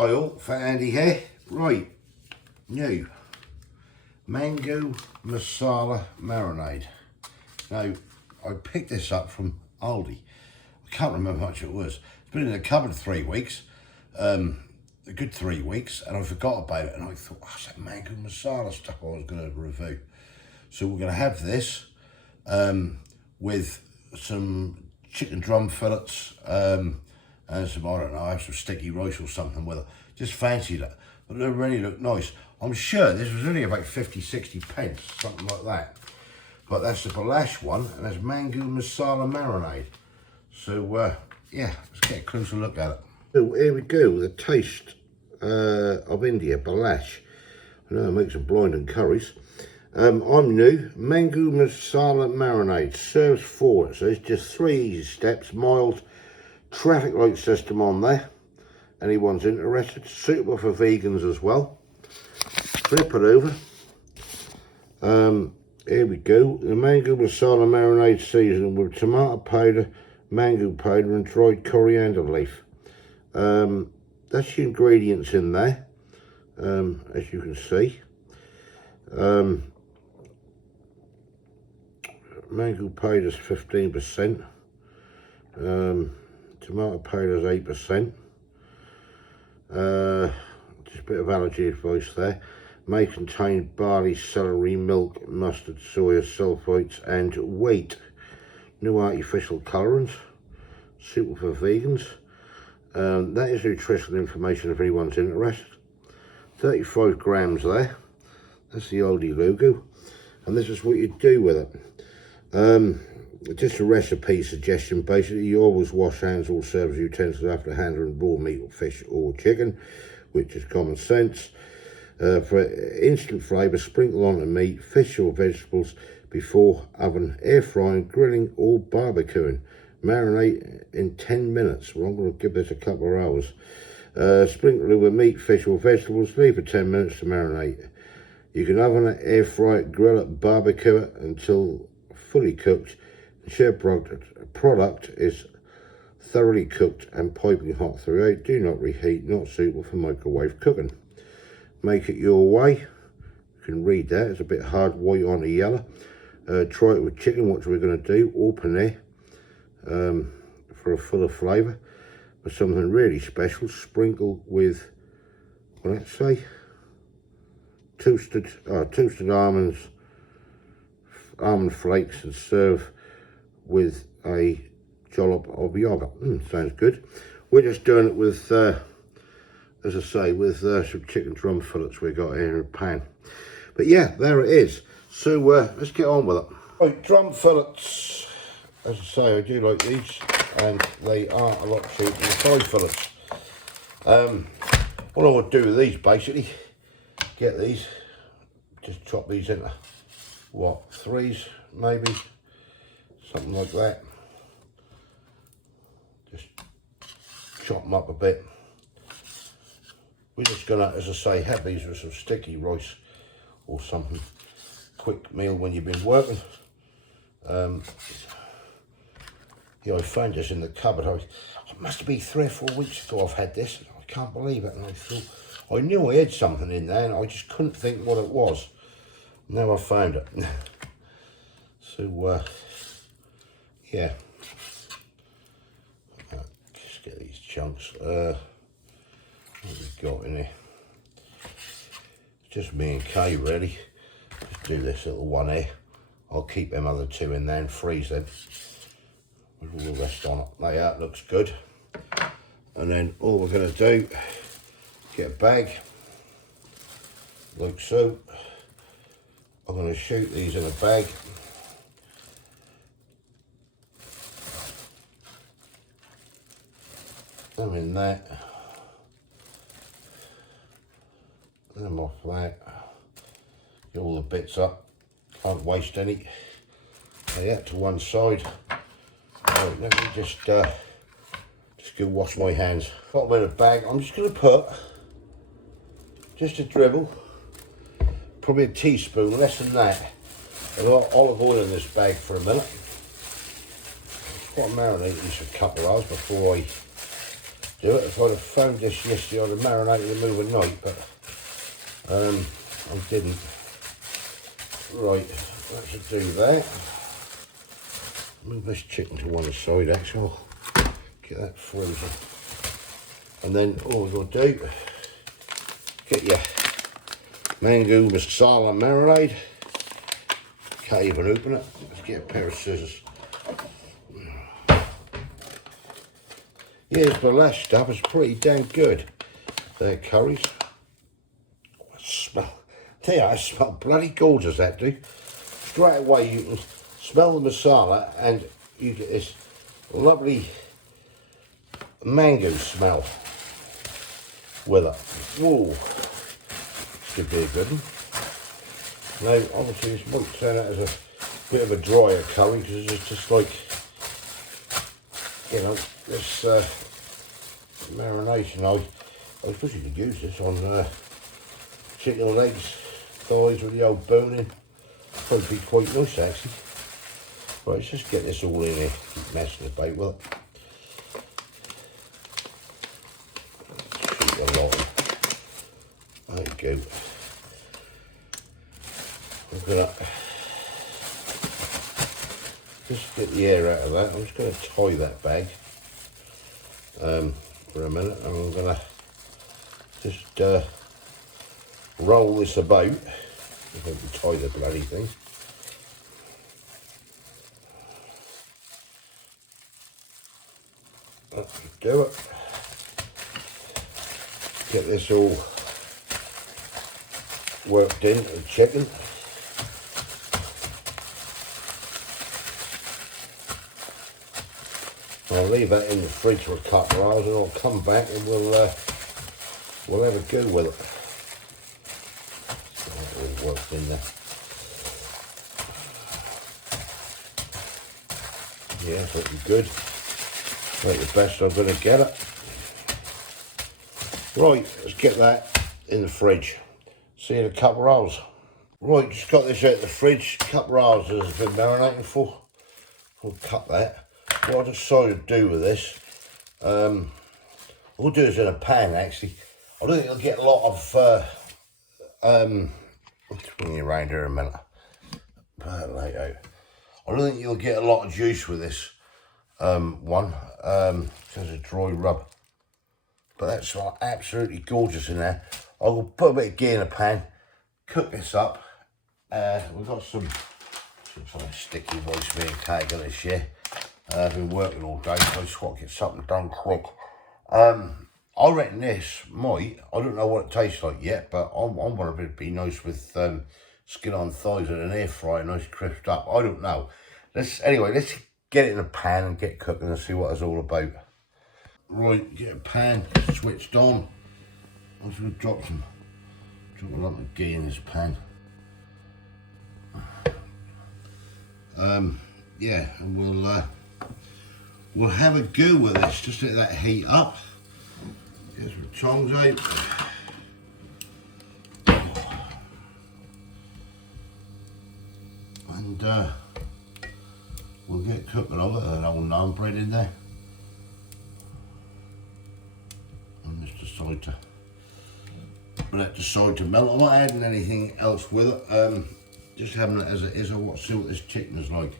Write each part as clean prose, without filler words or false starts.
oil for Andy here. Right, new mango masala marinade. Now, I picked this up from Aldi. I can't remember how much it was. It's been in the cupboard 3 weeks, a good 3 weeks, and I forgot about it. And I thought, oh, it's that mango masala stuff I was going to review. So we're going to have this with some chicken drum fillets and some, I don't know, I have some sticky rice or something with it. Just fancied it, but they really look nice. I'm sure this was only about 50-60 pence, something like that. But that's the Bilash one, and that's mango masala marinade. So yeah, let's get a closer look at it. So here we go, the taste of India, Bilash. I know it makes some blinding curries. I'm new, mango masala marinade, serves 4. So it's just 3 easy steps, mild traffic light system on there. Anyone's interested, suitable for vegans as well. Flip it over. Here we go, the mango masala marinade seasoning with tomato powder, mango powder and dried coriander leaf. That's the ingredients in there, as you can see. Mango powder is 15%, tomato powder is 8%. Just a bit of allergy advice there. May contain barley, celery, milk, mustard, soya, sulfites and wheat. No artificial colourants, suitable for vegans. That is nutritional information if anyone's interested. 35 grams there. That's the Aldi logo. And this is what you do with it. Just a recipe suggestion. Basically, you always wash hands, all service utensils after handling raw meat or fish or chicken, which is common sense. For instant flavour, sprinkle on the meat, fish or vegetables before oven, air frying, grilling or barbecuing. Marinate in 10 minutes. Well, I'm going to give this a couple of hours. Sprinkle it with meat, fish or vegetables, leave for 10 minutes to marinate. You can oven it, air fry it, grill it, barbecue it until fully cooked. The shared product is thoroughly cooked and piping hot throughout. Do not reheat, not suitable for microwave cooking. Make it your way. You can read that, it's a bit hard white on the yellow. Try it with chicken, what we're going to do, or paneer, for a fuller flavour. But something really special, sprinkle with, what did I say? Toasted almonds, almond flakes, and serve with a dollop of yogurt. Sounds good. We're just doing it with, as I say, with some chicken drum fillets we got here in a pan. But yeah, there it is. So let's get on with it. Right, drum fillets. As I say, I do like these, and they are a lot cheaper than thigh fillets. What I would do with these, basically, get these, just chop these into, what, 3s maybe, something like that. Just chop them up a bit. We're just gonna, as I say, have these with some sticky rice or something. Quick meal when you've been working. Yeah, I found this in the cupboard. It must be 3 or 4 weeks ago I've had this. I can't believe it. And I thought, I knew I had something in there and I just couldn't think what it was. Now I found it. So, yeah. Just get these chunks. What have we got in here? It's just me and Kay, really. Just do this little one here. I'll keep them other 2 in there and freeze them with all the rest on it. Now, yeah, that looks good. And then all we're going to do, get a bag, like so. I'm going to shoot these in a bag. Them in that. Them off that. Get all the bits up. Can't waste any. Lay that to one side. Right, let me just go wash my hands. Got them in a bag. I'm just going to put just a dribble, probably a teaspoon, less than that, of olive oil in this bag for a minute. I'll marinate these for a couple of hours before I do it. If I'd have found this yesterday, I'd have marinated them overnight, but I didn't. Right, that should do that. Move this chicken to one side, actually. I'll get that frozen. And then all we've got to do, get your mango masala marinade. Can't even open it. Let's get a pair of scissors. Yeah, this Bilash stuff is pretty damn good. Their curries. What smell? Tell you, I smell bloody gorgeous, that do. Straight away you can smell the masala and you get this lovely mango smell with it. Whoa, this could be a good one. Now, obviously this might turn out as a bit of a drier curry because it's just like, you know, this marination. I suppose you could use this on chicken legs, thighs with the old bone in. Probably be quite nice actually. Right, let's just get this all in here, keep messing about with it. Shoot a lot. There you go. I'm gonna just get the air out of that. I'm just gonna tie that bag for a minute, and I'm gonna just roll this about. If I can tie the bloody thing. That should do it. Get this all worked into the chicken. I'll leave that in the fridge for a couple of hours and I'll come back and we'll have a go with it. All worked in there. Yeah, it's looking good. Like the best I'm going to get it. Right, let's get that in the fridge. See you in a couple of hours. Right, just got this out of the fridge. A couple of hours has been marinating for. We'll cut that. What I decided to do with this, we'll do this in a pan actually. I don't think you'll get a lot of, let's bring you around here a minute. Put that light out. I don't think you'll get a lot of juice with this one, because of dry rub. But that's absolutely gorgeous in there. I'll put a bit of ghee in a pan, cook this up. We've got some sticky rice being cake on this year. I've been working all day, so I just want to get something done quick. I reckon this might, I don't know what it tastes like yet, but I want it to be nice with skin on thighs and an air fryer, nice crisped up. I don't know. Anyway, let's get it in a pan and get cooking and see what it's all about. Right, get a pan switched on. I'm just going to drop a lot of ghee in this pan. Yeah, and we'll have a go with this. Just let that heat up. Get some tongs out. And we'll get cooking of it. An old naan bread in there. And just decide to melt. I'm not adding anything else with it. Just having it as it is. I want to see what this chicken is like.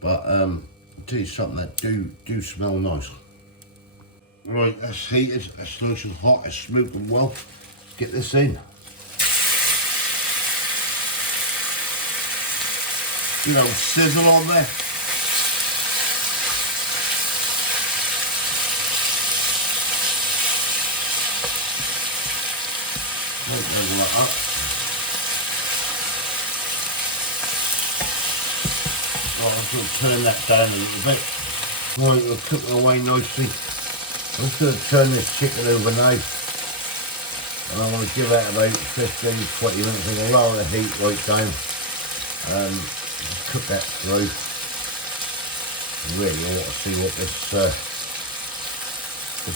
But I'll tell you something that do smell nice. Right, that's heated, that's nice and hot, it's smoking well. Let's get this in. You know, sizzle on there. Right, like that. Right, I'm going to turn that down a little bit. Right, it'll cook away nicely. I'm just going to turn this chicken over now. And I want to give that about 15-20 minutes. I'm going to lower the heat right down. Just cook that through. Really, I want to see what this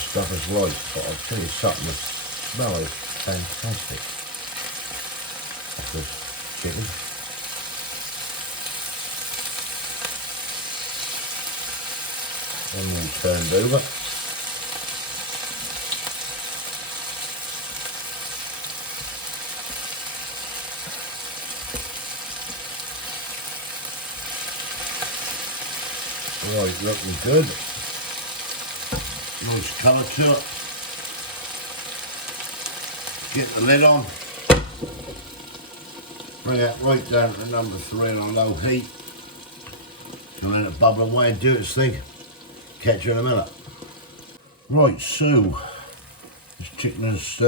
stuff is like. But I'll tell you something, the smell is fantastic. That's the chicken. And then turned over. Right, looking good. Nice colour to it. Get the lid on. Bring it right down to number 3 on low heat. So let it bubble away and do its thing. Catch you in a minute. Right, so this chicken is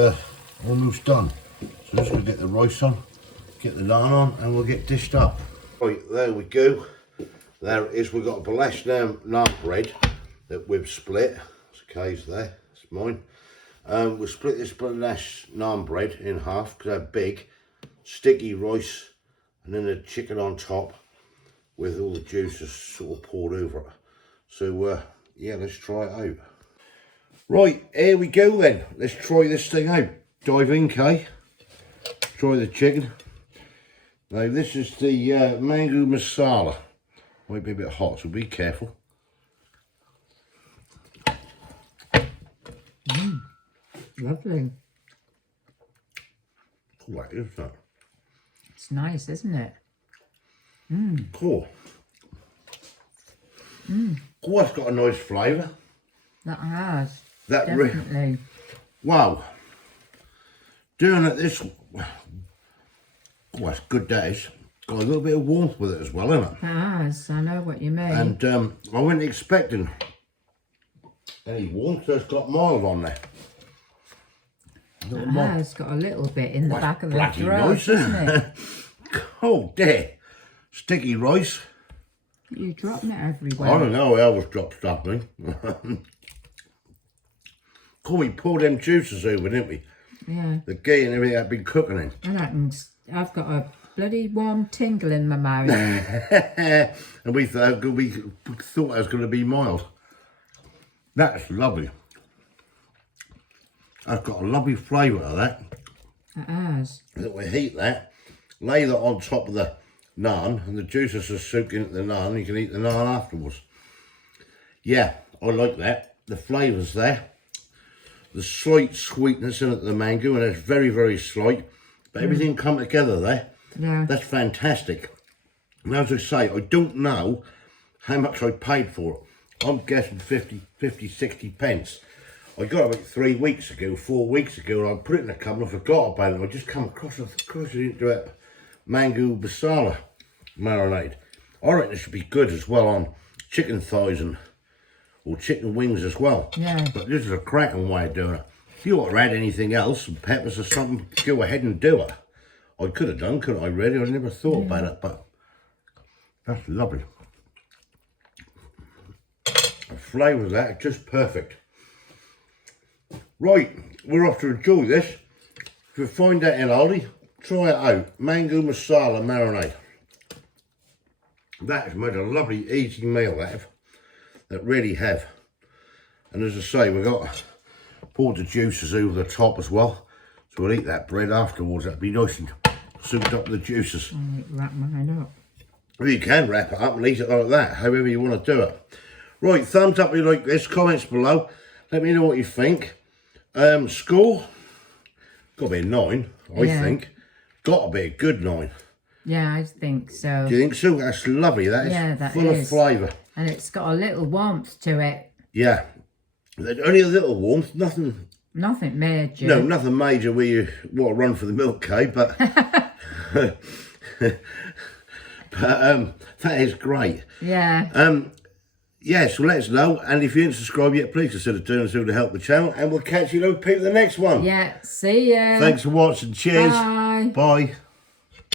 almost done. So just going to get the rice on, get the naan on, and we'll get dished up. Right, there we go. There it is. We've got a Bilash naan bread that we've split. It's Kay's there. It's mine. We'll split this Bilash naan bread in half because they're big. Sticky rice, and then the chicken on top with all the juices sort of poured over it. So yeah, let's try it out. Right, here we go then. Let's try this thing out. Dive in, Kay. Try the chicken. Now this is the mango masala. Might be a bit hot, so be careful. Lovely. Cool, that is, isn't it? It's nice, isn't it? Cool. Oh, it's got a nice flavour. That has. That definitely. Wow. Doing it this, oh, that's good days. Got a little bit of warmth with it as well, isn't it? It has. I know what you mean. And I wasn't expecting any warmth, so it's got mild on there. It has got a little bit in the back of the throat, nice, isn't it? Oh dear. Sticky rice. You're dropping it everywhere. I don't know, I always drop stuff, me. Cool, we poured them juices over, didn't we? Yeah. The ghee and everything I've been cooking in. And I've got a bloody warm tingle in my mouth. And we thought it was going to be mild. That's lovely. I've got a lovely flavour of that. It has. That we heat that, lay that on top of the naan, and the juices are soaking into the naan. You can eat the naan afterwards. Yeah, I like that. The flavour's there. The slight sweetness in it, the mango, and it's very, very slight. But everything come together there. Yeah. That's fantastic. And as I say, I don't know how much I paid for it. I'm guessing 50, 60 pence. I got it about 3 weeks ago, 4 weeks ago, and I put it in a cupboard and I forgot about it. I just come across it, into it, mango masala marinade. I reckon it should be good as well on chicken thighs or chicken wings as well. Yeah. But this is a cracking way of doing it. If you want to add anything else, some peppers or something, go ahead and do it. I could have done, couldn't I, really? I never thought about it, but that's lovely. The flavour of that is just perfect. Right, we're off to enjoy this. If you find that in Aldi, try it out. Mango masala marinade. That has made a lovely, easy meal, that really have. And as I say, we've got poured the juices over the top as well. So we'll eat that bread afterwards. That'd be nice and souped up with the juices. I need to wrap mine up. Well, you can wrap it up and eat it like that, however you want to do it. Right, thumbs up if you like this, comments below. Let me know what you think. Score, got to be a 9, I think. Got to be a good 9. Yeah, I think so. Do you think so? That's lovely. That is full of flavour. And it's got a little warmth to it. Yeah. Only a little warmth, nothing. Nothing major. No, nothing major where you want to run for the milk cake, but that is great. Yeah. Yeah, so let us know, and if you didn't subscribe yet, please consider doing so to help the channel, and we'll catch you later, people, in the next one. Yeah, see ya. Thanks for watching. Cheers. Bye. Bye.